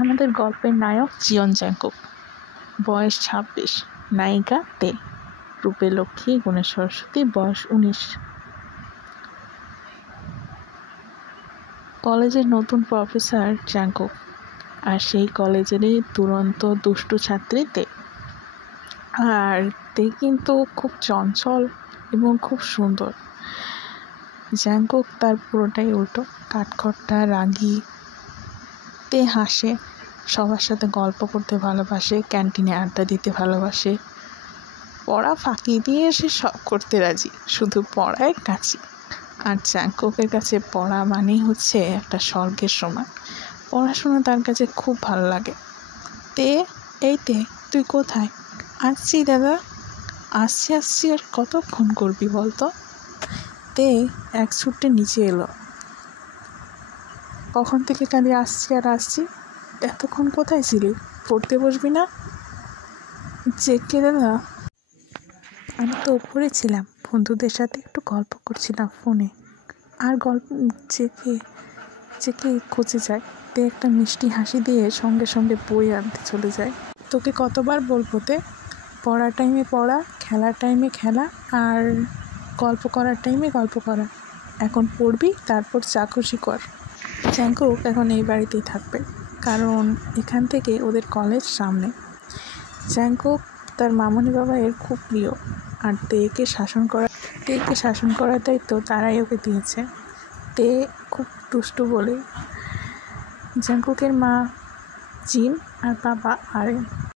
আমাদের গল্পের নায়ক জিয়ন জাংকুক, বয়স 26, নায়িকা তে, রূপে লক্ষ্মী, গুণে সরস্বতী, বয়স 19। কলেজের নতুন প্রফেসর জাংকুক, আর সেই কলেজেরই দুরন্ত দুষ্টু ছাত্রী তে। আর তে কিন্তু খুব চঞ্চল এবং খুব সুন্দর। জাংকুক তার পুরোটাই উল্টো, কাঠখোট্টা, রাগী। তে হাসে, সবার সাথে গল্প করতে ভালোবাসে, ক্যান্টিনে আড্ডা দিতে ভালোবাসে, পড়া ফাঁকি দিয়ে সে সব করতে রাজি, শুধু পড়ায় কাঁচি। আর জাংকুকের কাছে পড়া মানেই হচ্ছে একটা স্বর্গের সমান। পড়াশোনা তার কাছে খুব ভালো লাগে। তে, এই তে, তুই কোথায়? আসছি দাদা, আসছি আর কতক্ষণ করবি বলতো? তে এক ছুটে নিচে এলো। কখন থেকে খালি আসছি, এতক্ষণ কোথায় ছিলি? পড়তে বসবি না? কে দাদা? আমি তো উপরে ছিলাম, বন্ধুদের সাথে একটু গল্প করছিলাম ফোনে। আর গল্প চেকে খোঁজে যায়। তে একটা মিষ্টি হাসি দিয়ে সঙ্গে সঙ্গে বই আনতে চলে যায়। তোকে কতবার বলবো তে, পড়ার টাইমে পড়া, খেলার টাইমে খেলা, আর গল্প করার টাইমে গল্প করা। এখন পড়বি, তারপর যা খুশি কর। জাংকুক এখন এই বাড়িতেই থাকবে, কারণ এখান থেকে ওদের কলেজ সামনে। জাংকুক তার মামনি বাবাইয়ের খুব প্রিয়, আর তেকে শাসন করার দায়িত্ব তারাই ওকে দিয়েছে। তে খুব দুষ্টু বলে। জাংকুকের মা জিন আর বাবা আরেন।